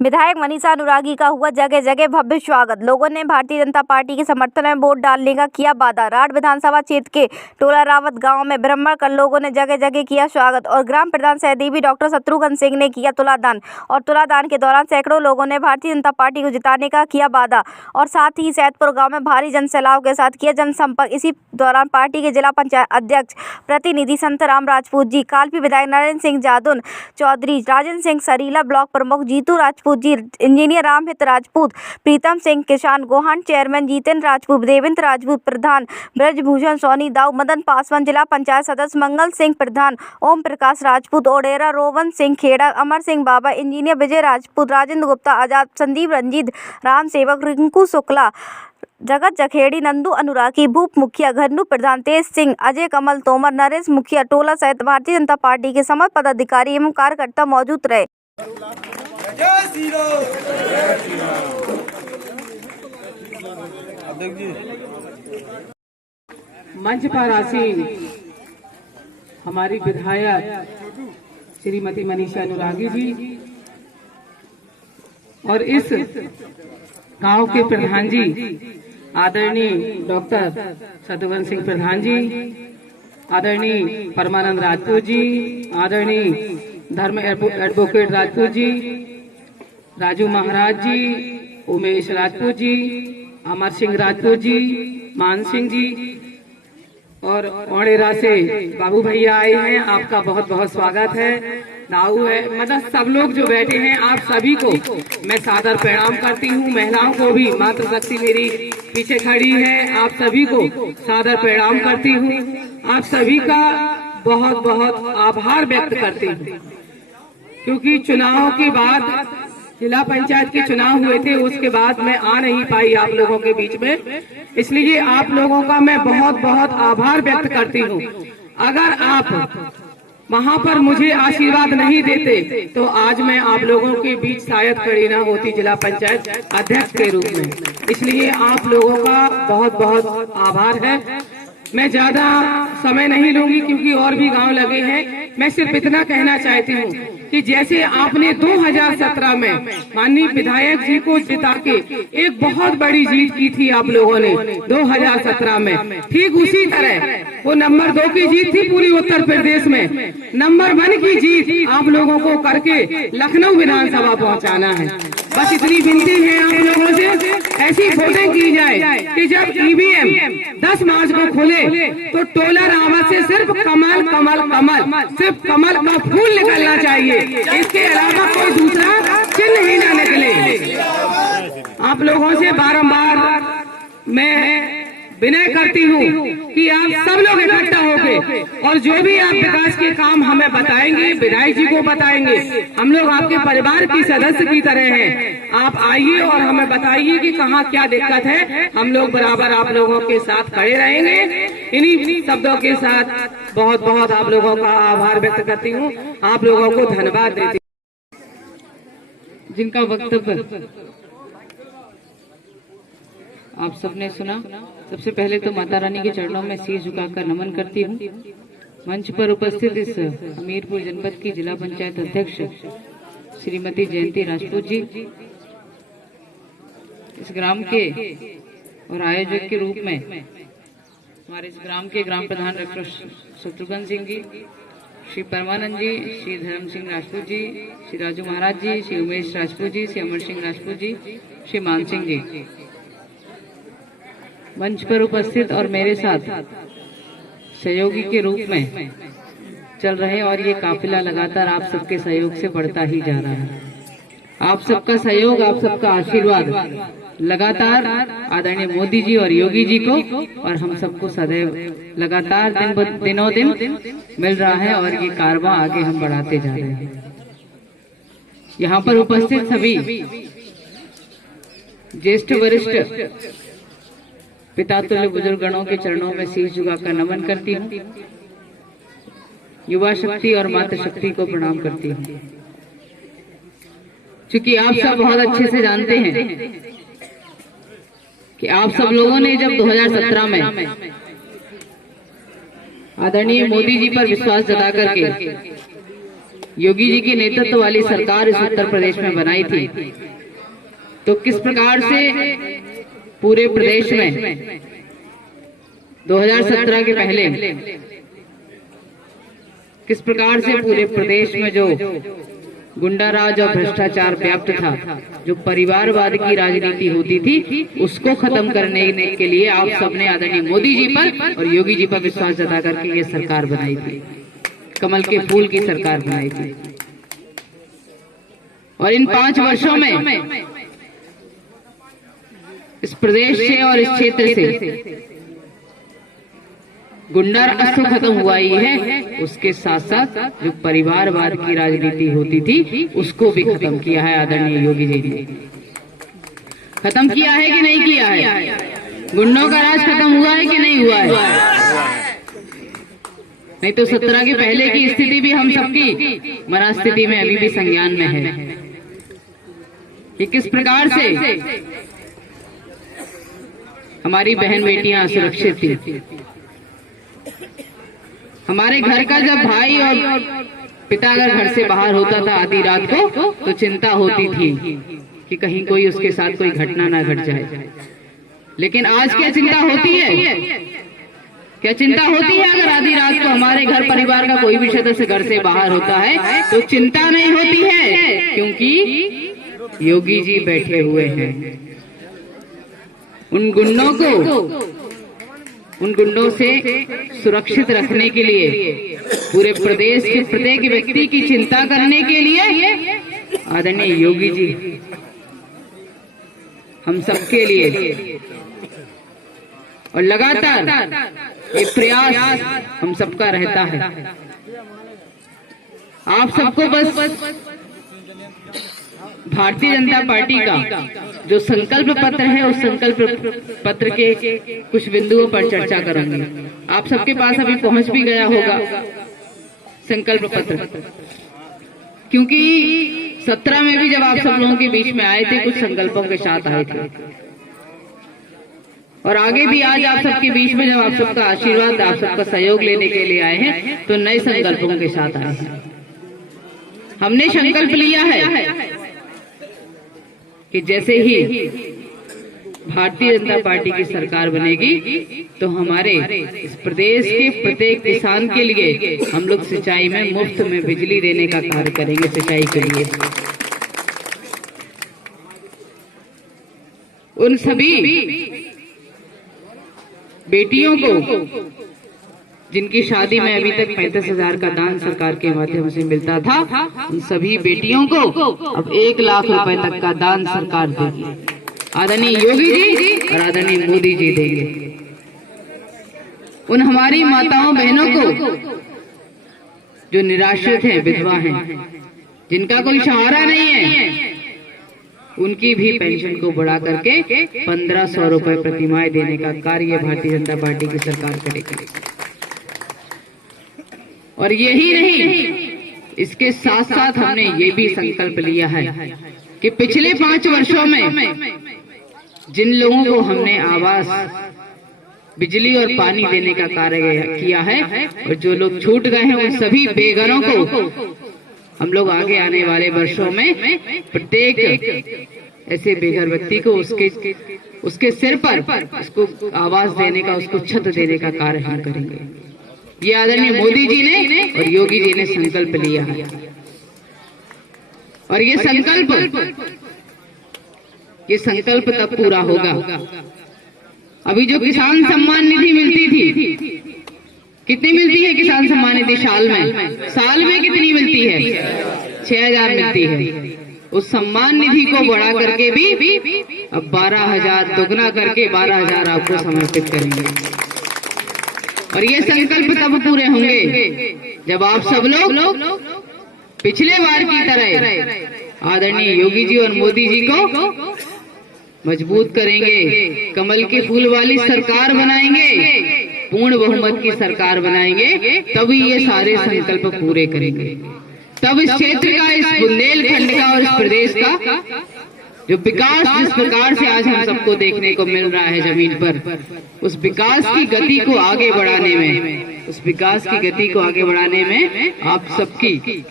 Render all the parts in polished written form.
विधायक मनीषा अनुरागी का हुआ जगह जगह भव्य स्वागत। लोगों ने भारतीय जनता पार्टी के समर्थन में वोट डालने का किया वादा। राठ विधानसभा क्षेत्र के टोला रावत गांव में भ्रमण कर लोगों ने जगह जगह किया स्वागत और ग्राम प्रधान सहदेवी डॉक्टर शत्रुघ्न सिंह ने किया तुलादान और तुलादान के दौरान सैकड़ों लोगों ने भारतीय जनता पार्टी को जिताने का किया वादा और साथ ही सैदपुर गाँव में भारी जनसैलाब के साथ किया जनसंपर्क। इसी दौरान पार्टी के जिला पंचायत अध्यक्ष प्रतिनिधि संतराम राजपूत जी, कालपी विधायक नरेंद्र सिंह जादुन चौधरी, राजेंद्र सिंह सरीला, ब्लॉक प्रमुख जीतू राजपूत जी, इंजीनियर रामहित राजपूत, प्रीतम सिंह, किसान गोहान, चेयरमैन जितेंद्र राजपूत, देवेंद्र राजपूत, प्रधान ब्रजभूषण सोनी दाऊ, मदन पासवान, जिला पंचायत सदस्य मंगल सिंह प्रधान, ओम प्रकाश राजपूत, ओडेरा, रोवन सिंह खेड़ा, अमर सिंह बाबा, इंजीनियर विजय राजपूत, राजेंद्र गुप्ता, आजाद, संदीप रंजीत, राम सेवक, रिंकू शुक्ला, जगत जखेड़ी, नंदू अनुरागी, भूप मुखिया, घरनू प्रधान, तेज सिंह, अजय कमल तोमर, नरेश मुखिया टोला सहित भारतीय जनता पार्टी के समस्त पदाधिकारी एवं कार्यकर्ता मौजूद रहे। मंच पर आसीन हमारी विधायक श्रीमती मनीषा अनुरागी जी और इस गांव के प्रधान जी आदरणीय डॉक्टर शत्रुघ्न सिंह प्रधान जी, आदरणीय परमानंद राजपूत जी, आदरणीय धर्म एडवोकेट राजपूत जी, राजू महाराज जी, उमेश राजपूत जी, अमर सिंह राजपूत जी, मान सिंह जी और ओडेरा से बाबू भैया आए हैं। आपका बहुत बहुत स्वागत है। दाऊ है, मतलब सब लोग जो बैठे हैं, आप सभी को मैं सादर प्रणाम करती हूँ। महिलाओं को भी, मातृशक्ति मेरी पीछे खड़ी है, आप सभी को सादर प्रणाम करती हूँ। आप सभी का बहुत बहुत आभार व्यक्त करती हूँ, क्योंकि चुनाव के बाद जिला पंचायत के चुनाव हुए थे, उसके बाद मैं आ नहीं पाई आप लोगों के बीच में, इसलिए आप लोगों का मैं बहुत बहुत आभार व्यक्त करती हूँ। अगर आप वहाँ पर मुझे आशीर्वाद नहीं देते तो आज मैं आप लोगों के बीच शायद खड़ी ना होती जिला पंचायत अध्यक्ष के रूप में, इसलिए आप लोगों का बहुत बहुत आभार है। मैं ज्यादा समय नहीं लूंगी क्योंकि और भी गांव लगे हैं। मैं सिर्फ इतना कहना चाहती हूँ कि जैसे आपने 2017 में माननीय विधायक जी को जिता के एक बहुत बड़ी जीत की थी आप लोगों ने 2017 में, ठीक उसी तरह वो नंबर 2 की जीत थी पूरी उत्तर प्रदेश में, नंबर 1 की जीत आप लोगों को करके लखनऊ विधानसभा पहुंचाना है। बस इतनी विनती है आप लोगों से, ऐसी वोटिंग की जाए कि जब ईवीएम 10 मार्च को खुले तो टोला रावत से सिर्फ कमल कमल कमल, सिर्फ कमल का फूल निकलना चाहिए, इसके अलावा कोई दूसरा चिन्ह ही ना निकले। आप लोगों से बारंबार मैं विनय करती हूँ कि आप सब लोग इकट्ठा होके और जो भी आप विकास के काम हमें बताएंगे, विधायक जी को बताएंगे, हम लोग आपके परिवार की सदस्य की तरह हैं। आप आइए और हमें बताइए कि कहाँ क्या दिक्कत है, हम लोग बराबर आप लोगों के साथ खड़े रहेंगे। इन्हीं शब्दों के साथ बहुत बहुत आप लोगों का आभार व्यक्त करती हूँ, आप लोगों को धन्यवाद देती हूँ। जिनका वक्तव्य आप सबने सुना, सबसे पहले तो माता रानी के चरणों में शीश झुकाकर नमन करती हूँ। मंच पर उपस्थित इस हमीरपुर जनपद की जिला पंचायत अध्यक्ष श्रीमती जयंती राजपूत जी, इस ग्राम के और आयोजक के रूप में हमारे इस ग्राम के ग्राम प्रधान डॉक्टर शत्रुघ्न सिंह जी, श्री परमानंद जी, श्री धर्म सिंह राजपूत जी, श्री राजू महाराज जी, श्री उमेश राजपूत जी, श्री अमर सिंह राजपूत जी, श्री मान सिंह जी मंच पर उपस्थित और मेरे साथ सहयोगी के रूप में चल रहे, और ये काफिला लगातार आप सबके सहयोग से बढ़ता ही जा रहा है। आप सबका सहयोग, आप सबका आशीर्वाद लगातार आदरणीय मोदी जी और योगी जी को और हम सबको सदैव लगातार दिनों दिन मिल रहा है और ये कारवां आगे हम बढ़ाते जा रहे हैं। यहाँ पर उपस्थित सभी ज्येष्ठ वरिष्ठ पिता तुल्य बुजुर्गणों के चरणों में शीश झुकाकर नमन करती हूँ। युवा शक्ति और मातृ शक्ति को प्रणाम करती हूँ, क्योंकि आप सब बहुत अच्छे से जानते हैं कि आप सब लोगों ने जब 2017 में आदरणीय मोदी जी पर विश्वास जता करके योगी जी के नेतृत्व वाली सरकार इस उत्तर प्रदेश में बनाई थी, तो किस प्रकार से पूरे प्रदेश में 2017 के पहले किस प्रकार से पूरे प्रदेश में जो गुंडा राज और भ्रष्टाचार व्याप्त था, जो परिवारवाद की राजनीति होती थी, उसको खत्म करने के लिए आप सबने आदरणीय मोदी जी पर और योगी जी पर विश्वास जता करके ये सरकार बनाई थी, कमल के फूल की सरकार बनाई थी। और इन 5 वर्षों में इस प्रदेश से और इस क्षेत्र से गुंडा राज तो खत्म हुआ ही है, उसके साथ साथ जो परिवारवाद की राजनीति होती थी उसको भी खत्म किया है आदरणीय योगी जी ने। खत्म किया है कि नहीं किया है? गुंडों का राज खत्म हुआ है कि नहीं हुआ है? नहीं तो 17 के पहले की स्थिति भी हम सबकी मनस्थिति में अभी भी संज्ञान में है कि किस प्रकार से हमारी बहन बेटियां असुरक्षित थी। हमारे घर का जब भाई और पिता अगर घर से बाहर होता था आधी रात को, तो चिंता होती थी कि कहीं कोई उसके साथ कोई घटना ना घट जाए। लेकिन आज क्या चिंता होती है? क्या चिंता होती है अगर आधी रात को हमारे घर परिवार का कोई भी सदस्य घर से बाहर होता है तो चिंता नहीं होती है, क्योंकि योगी जी बैठे हुए हैं। उन गुंडों से सुरक्षित रखने के लिए, पूरे प्रदेश के प्रत्येक व्यक्ति की चिंता करने के लिए आदरणीय योगी जी हम सबके लिए, और लगातार ये प्रयास हम सबका रहता है। आप सबको बस भारतीय जनता पार्टी का जो संकल्प पत्र है, उस संकल्प पत्र के कुछ बिंदुओं पर चर्चा करूंगी। आप सबके पास अभी पहुंच भी गया होगा संकल्प पत्र, क्योंकि 17 में भी जब आप सब लोगों के बीच में आए थे, कुछ संकल्पों के साथ आए थे, और आगे भी आज आप सबके बीच में जब आप सबका आशीर्वाद, आप सबका सहयोग लेने के लिए आए हैं, तो नए संकल्पों के साथ आए हैं। हमने संकल्प लिया है कि जैसे ही भारतीय जनता पार्टी की सरकार बनेगी, तो हमारे इस प्रदेश के प्रत्येक किसान के लिए हम लोग सिंचाई में मुफ्त में बिजली देने का कार्य करेंगे। सिंचाई के लिए उन सभी बेटियों को जिनकी शादी में अभी तक 35,000 का दान सरकार के माध्यम से मिलता था, उन सभी बेटियों को अब 1 लाख रुपए तक का दान सरकार देगी। आदरणीय योगी जी और आदरणीय मोदी जी देंगे। उन हमारी माताओं बहनों को जो निराश्रित हैं, विधवा हैं, जिनका कोई सहारा नहीं है, उनकी भी पेंशन को बढ़ा करके 1500 रुपए प्रतिमाह देने का कार्य भारतीय जनता पार्टी की सरकार करेगी। और यही नहीं, इसके साथ साथ हमने ये भी संकल्प लिया है कि पिछले 5 वर्षों में जिन लोगों को हमने आवास, बिजली और पानी देने का कार्य किया है, और जो लोग छूट गए हैं, उन सभी बेघरों को हम लोग आगे आने वाले वर्षों में प्रत्येक ऐसे बेघर व्यक्ति को उसके सिर पर उसको आवास देने का, उसको छत देने का कार्य हम करेंगे। ये आदरणीय मोदी जी ने और योगी जी ने संकल्प लिया है। और ये संकल्प तब पूरा होगा। अभी जो किसान सम्मान निधि मिलती थी, कितनी मिलती है किसान सम्मान निधि साल में कितनी मिलती है? 6,000 मिलती है। उस सम्मान निधि को बढ़ा करके भी अब 12,000 दोगुना करके 12,000 आपको समर्पित करेंगे। और ये संकल्प तब पूरे होंगे जब आप सब लोग पिछले बार की तरह आदरणीय योगी जी और मोदी जी को मजबूत करेंगे, कमल के फूल वाली सरकार बनाएंगे, पूर्ण बहुमत की सरकार बनाएंगे, तभी ये सारे संकल्प पूरे करेंगे। तब इस क्षेत्र का, इस बुंदेलखंड का और इस प्रदेश का जो विकास जिस प्रकार से आज हम सबको देखने को मिल रहा है जमीन पर, उस विकास की गति को आगे बढ़ाने में, आप सबकी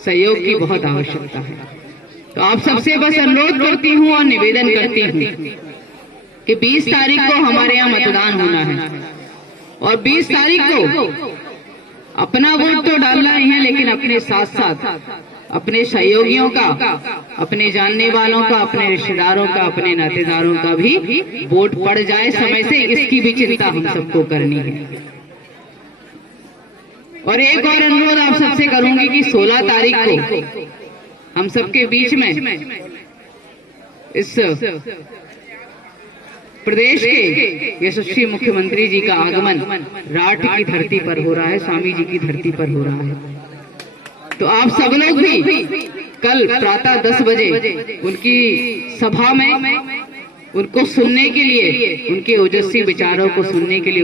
सहयोग की बहुत आवश्यकता है। तो आप सबसे बस अनुरोध करती हूँ और निवेदन करती हूँ कि 20 तारीख को हमारे यहाँ मतदान होना है और 20 तारीख को अपना वोट तो डालना ही है, लेकिन अपने साथ साथ अपने सहयोगियों का, अपने जानने वालों का, अपने रिश्तेदारों का, अपने नातेदारों का भी वोट पड़ जाए समय से, इसकी भी चिंता हम सबको करनी है। और एक और अनुरोध आप सबसे करूंगी कि 16 तारीख को हम सबके बीच में इस प्रदेश के यशस्वी मुख्यमंत्री जी का आगमन राठ की धरती पर हो रहा है, स्वामी जी की धरती पर हो रहा है। तो आप सब लोग भी कल प्रातः 10 बजे उनकी सभा में उनको सुनने के लिए, उनके ओजस्वी विचारों को सुनने के लिए